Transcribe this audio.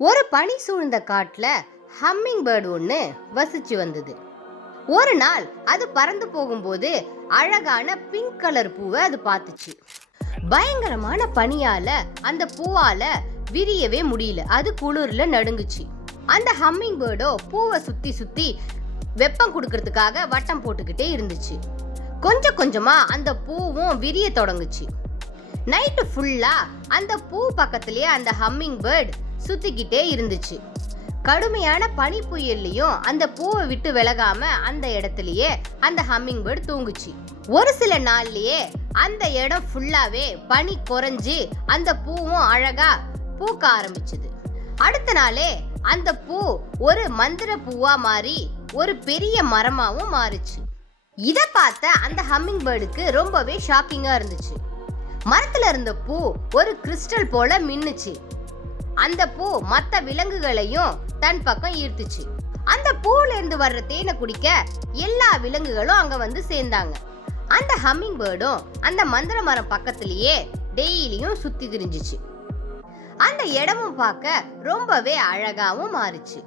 ஒரு பனி சூழ்ந்த காட்டுல ஹம்மிங் பேர்டு ஒன்று வசிச்சு வந்தது. ஒரு நாள் அது பறந்து போகும்போது அழகான பிங்க் கலர் பூவை அது பார்த்துச்சு. பயங்கரமான பனியால அந்த பூவால விரியவே முடியல. அது குளிர்ல நடுங்குச்சு. அந்த ஹம்மிங் பேர்டோ பூவை சுத்தி சுத்தி வெப்பம் கொடுக்கறதுக்காக வட்டம் போட்டுக்கிட்டே இருந்துச்சு. கொஞ்சம் கொஞ்சமா அந்த பூவும் விரிய தொடங்குச்சு. நைட்டு ஃபுல்லா அந்த பூ பக்கத்திலேயே அந்த ஹம்மிங் பேர்ட் சுத்திக்கிட்டே இருந்துச்சு. கடுமையான பனி புயல்லையும் அந்த பூவை விட்டு விலகாம அந்த இடத்துலயே அந்த ஹம்மிங் பேர்ட் தூங்குச்சு. ஒரு சில நாள்லயே அந்த இடம் ஃபுல்லாவே பனி குறைஞ்சு அந்த பூவும் அழகா பூக்க ஆரம்பிச்சது. அடுத்த நாளே அந்த பூ ஒரு மந்திர பூவா மாறி ஒரு பெரிய மரமாவும் மாறுச்சு. இத பார்த்த அந்த ஹம்மிங் பேர்டுக்கு ரொம்பவே ஷாக்கிங்கா இருந்துச்சு. மரத்துல இருந்த பூ ஒரு கிறிஸ்டல் போல மின்னுச்சு. அந்த பூ மற்ற விலங்குகளையும் தன் பக்கம் ஈர்த்துச்சு. அந்த பூல இருந்து வர்ற தேனை குடிக்க எல்லா விலங்குகளும் அங்க வந்து சேர்ந்தாங்க. அந்த ஹம்மிங் பேர்டும் அந்த மந்திர மரம் பக்கத்திலேயே டெய்லியும் சுத்தி திரிஞ்சிச்சு. அந்த இடமும் பார்க்க ரொம்பவே அழகாவும் மாறுச்சு.